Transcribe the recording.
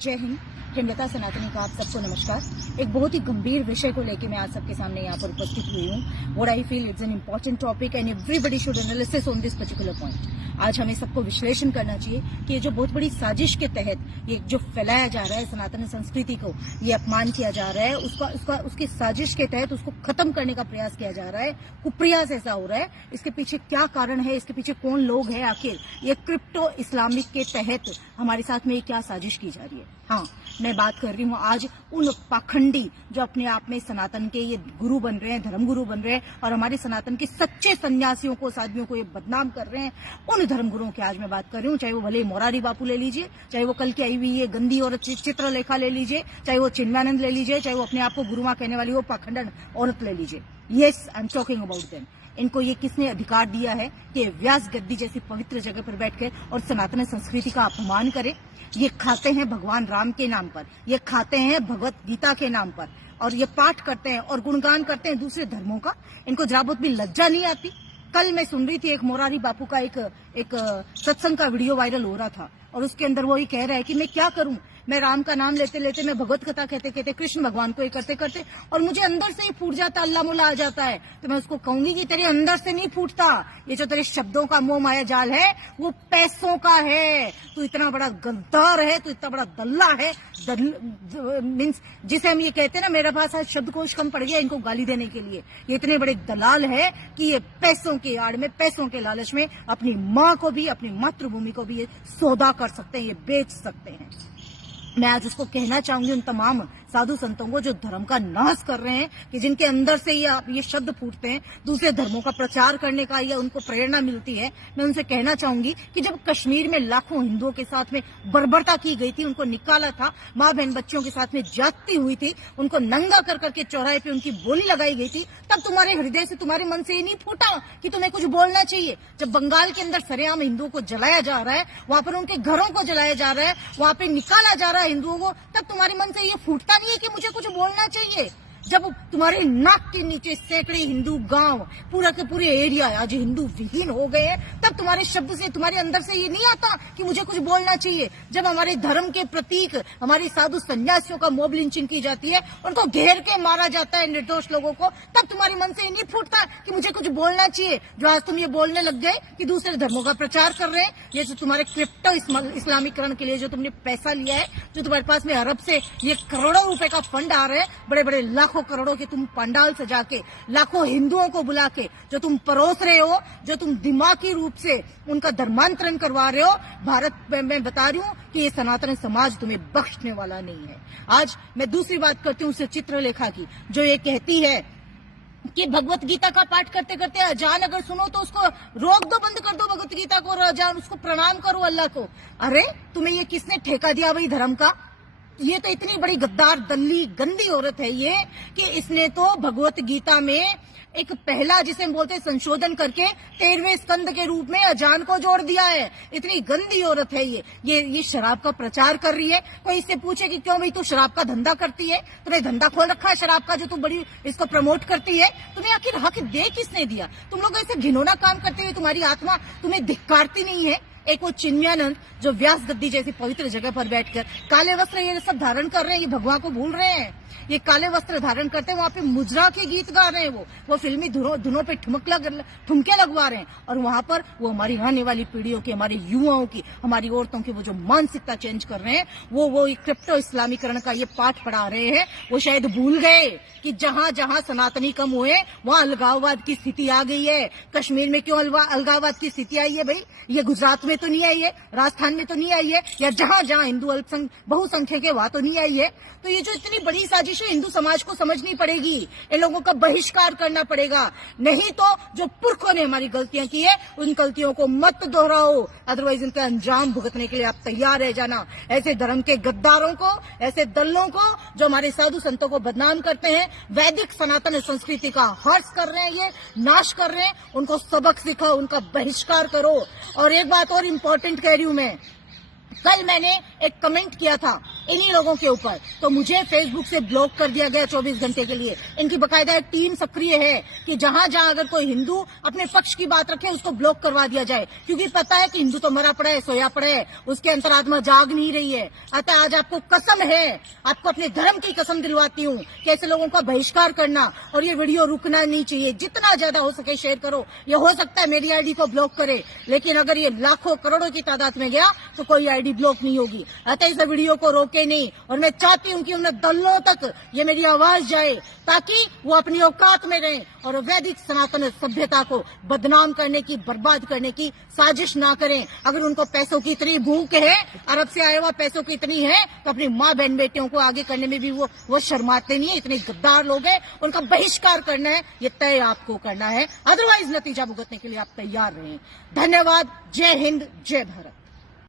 जय हिंद। हेमलता सनातनी का आप सबको नमस्कार। एक बहुत ही गंभीर विषय को लेकर मैं आज सबके सामने यहाँ पर उपस्थित हुई हूँ। What I feel it's an important topic and everybody should analysis on this particular point. आज हमें सबको विश्लेषण करना चाहिए कि ये जो बहुत बड़ी साजिश के तहत ये जो फैलाया जा रहा है सनातन संस्कृति को, ये अपमान किया जा रहा है, उसकी साजिश के तहत उसको खत्म करने का प्रयास किया जा रहा है, कुप्रयास ऐसा हो रहा है। इसके पीछे क्या कारण है, इसके पीछे कौन लोग हैं, आखिर ये क्रिप्टो इस्लामिक के तहत हमारे साथ में क्या साजिश की जा रही है। हाँ, मैं बात कर रही हूँ आज उन पाखंडी जो अपने आप में सनातन के ये गुरु बन रहे हैं, धर्मगुरु बन रहे हैं और हमारे सनातन के सच्चे सन्यासियों को, साधुओं को ये बदनाम कर रहे हैं। उन धर्मगुरुओं की आज मैं बात कर रही हूँ, चाहे वो भले मोरारी बापू ले लीजिए, चाहे वो कल की आई हुई ये गंदी और चित्रलेखा ले लीजिए, चाहे वो चिन्मयानंद ले लीजिए, चाहे वो अपने आप को गुरुमा कहने वाली वो पाखंडन औरत ले लीजिए। Yes, I am talking about them. इनको ये किसने अधिकार दिया है कि व्यास गद्दी जैसी पवित्र जगह पर बैठकर और सनातन संस्कृति का अपमान करें? ये खाते हैं भगवान राम के नाम पर, ये खाते हैं भगवत गीता के नाम पर और ये पाठ करते हैं और गुणगान करते हैं दूसरे धर्मों का। इनको जरा बहुत भी लज्जा नहीं आती? कल मैं सुन रही थी एक मोरारी बापू का एक सत्संग का वीडियो वायरल हो रहा था और उसके अंदर वो ही कह रहा है कि मैं क्या करूं, मैं राम का नाम लेते लेते, मैं भगवत कथा कहते कहते, कृष्ण भगवान को ये करते करते और मुझे अंदर से ही फूट जाता, अल्लाह मुला आ जाता है। तो मैं उसको कहूंगी कि तेरे अंदर से नहीं फूटता, ये जो तेरे शब्दों का मोह माया जाल है वो पैसों का है। तू इतना बड़ा गद्दार है, तू इतना बड़ा दल्ला है, मीन्स जिसे हम ये कहते हैं ना, मेरे पास आज शब्दकोश कम पड़ गया इनको गाली देने के लिए। ये इतने बड़े दलाल है कि ये पैसों के आड़ में, पैसों के लालच में अपनी माँ को भी, अपनी मातृभूमि को भी ये सौदा कर सकते हैं, ये बेच सकते हैं। मैं आज उसको कहना चाहूंगी उन तमाम साधु संतों को जो धर्म का नाश कर रहे हैं, कि जिनके अंदर से ये शब्द फूटते हैं, दूसरे धर्मों का प्रचार करने का या उनको प्रेरणा मिलती है। मैं उनसे कहना चाहूंगी कि जब कश्मीर में लाखों हिंदुओं के साथ में बर्बरता की गई थी, उनको निकाला था, माँ बहन बच्चों के साथ में ज्यादती हुई थी, उनको नंगा कर करके चौराहे पे उनकी बोली लगाई गई थी, तब तुम्हारे हृदय से, तुम्हारे मन से ये नहीं फूटा कि तुम्हें कुछ बोलना चाहिए? जब बंगाल के अंदर सरेआम हिंदुओं को जलाया जा रहा है, वहां पर उनके घरों को जलाया जा रहा है, वहां पे निकाला जा रहा है हिंदुओं को, तब तुम्हारे मन से ये फूटता नहीं है कि मुझे कुछ बोलना चाहिए? जब तुम्हारे नाक के नीचे सैकड़े हिंदू गांव, पूरा के पूरे एरिया आज हिंदू विहीन हो गए हैं, तब तुम्हारे शब्द से, तुम्हारे अंदर से ये नहीं आता कि मुझे कुछ बोलना चाहिए? जब हमारे धर्म के प्रतीक, हमारे साधु सन्यासियों का मॉब लिंचिंग की जाती है, उनको घेर के मारा जाता है निर्दोष लोगों को, तब तुम्हारे मन से ये नहीं फूटता कि मुझे कुछ बोलना चाहिए? जो आज तुम ये बोलने लग गए कि दूसरे धर्मों का प्रचार कर रहे हैं, ये जो तुम्हारे क्रिप्टो इस्लामीकरण के लिए जो तुमने पैसा लिया है, जो तुम्हारे पास में अरब से ये करोड़ों रुपए का फंड आ रहे हैं, बड़े बड़े लाखों करोड़ों के तुम पंडाल सजा के, लाखों हिंदुओं को बुला के जो तुम परोस रहे हो, जो तुम दिमागी रूप से उनका धर्मांतरण करवा रहे हो, भारत में मैं बता रही हूँ कि ये सनातन समाज तुम्हें बख्शने वाला नहीं है। आज मैं दूसरी बात करती हूँ उस चित्रलेखा की, जो ये कहती है कि भगवत गीता का पाठ करते करते अजान अगर सुनो तो उसको रोक दो, बंद कर दो भगवत गीता को और अजान, उसको प्रणाम करो अल्लाह को। अरे तुम्हें ये किसने ठेका दिया भाई धर्म का? ये तो इतनी बड़ी गद्दार, दल्ली, गंदी औरत है ये कि इसने तो भगवत गीता में एक पहला, जिसे हम बोलते हैं संशोधन करके 13वें स्कंद के रूप में अजान को जोड़ दिया है। इतनी गंदी औरत है ये शराब का प्रचार कर रही है। कोई इससे पूछे कि क्यों भाई तू शराब का धंधा करती है, तूने धंधा खोल रखा है शराब का जो तू बड़ी इसको प्रमोट करती है, तुम्हें आखिर हक दे किसने दिया? तुम लोग ऐसे घिनौना काम करते हुए तुम्हारी आत्मा तुम्हें धिक्कारती नहीं है? एक वो चिन्मयानंद जो व्यास गद्दी जैसी पवित्र जगह पर बैठकर काले वस्त्र ये सब धारण कर रहे हैं, ये भगवान को भूल रहे हैं। ये काले वस्त्र धारण करते हैं, वहां पे मुजरा के गीत गा रहे हैं, वो फिल्मी धुनों पे ठुमके लगवा रहे हैं और वहां पर वो हमारी आने वाली पीढ़ियों की, हमारे युवाओं की, हमारी औरतों की वो जो मानसिकता चेंज कर रहे हैं, वो क्रिप्टो इस्लामीकरण का ये पाठ पढ़ा रहे हैं। वो शायद भूल गए कि जहां जहां सनातनी कम हुए वहां अलगाववाद की स्थिति आ गई है। कश्मीर में क्यों अलगाववाद की स्थिति आई है भाई? ये गुजरात में तो नहीं आई है, राजस्थान में तो नहीं आई है, या जहां जहां हिंदू बहुसंख्यक है वहां तो नहीं आई है। तो ये जो इतनी बड़ी साजिश है, हिंदू समाज को समझनी पड़ेगी, इन लोगों का बहिष्कार करना पड़ेगा। नहीं तो जो पुरखों ने हमारी गलतियां की है उन गलतियों को मत दोहराओ, अदरवाइज इनका अंजाम भुगतने के लिए आप तैयार रह जाना। ऐसे धर्म के गद्दारों को, ऐसे दल्लों को जो हमारे साधु संतों को बदनाम करते हैं, वैदिक सनातन संस्कृति का हर्ष कर रहे हैं, ये नाश कर रहे हैं, उनको सबक सिखाओ, उनका बहिष्कार करो। और एक बात और इम्पोर्टेंट कह रही हूं मैं, कल मैंने एक कमेंट किया था इन्हीं लोगों के ऊपर। तो मुझे फेसबुक से ब्लॉक कर दिया गया 24 घंटे के लिए। इनकी बकायदा एक टीम सक्रिय है कि जहां जहां अगर कोई हिंदू अपने पक्ष की बात रखे उसको ब्लॉक करवा दिया जाए, क्योंकि पता है कि हिंदू तो मरा पड़ा है, सोया पड़ा है, उसके अंतरात्मा जाग नहीं रही है। अतः आज आपको कसम है, आपको अपने धर्म की कसम दिलवाती हूँ कि ऐसे लोगों का बहिष्कार करना, और ये वीडियो रुकना नहीं चाहिए। जितना ज्यादा हो सके शेयर करो। ये हो सकता है मेरी आईडी को ब्लॉक करे, लेकिन अगर ये लाखों करोड़ों की तादाद में गया तो कोई आईडी ब्लॉक नहीं होगी। अतः इस वीडियो को रोके नहीं, और मैं चाहती हूँ कि उन्हें दल्लों तक ये मेरी आवाज जाए, ताकि वो अपनी औकात में रहें और वैदिक सनातन सभ्यता को बदनाम करने की, बर्बाद करने की साजिश ना करें। अगर उनको पैसों की इतनी भूख है, अरब से आया हुआ पैसों की इतनी है, तो अपनी माँ बहन बेटियों को आगे करने में भी वो शर्माते नहीं है। इतने गद्दार लोग हैं, उनका बहिष्कार करना है, ये तय आपको करना है। अदरवाइज नतीजा भुगतने के लिए आप तैयार रहें। धन्यवाद। जय हिंद, जय भारत।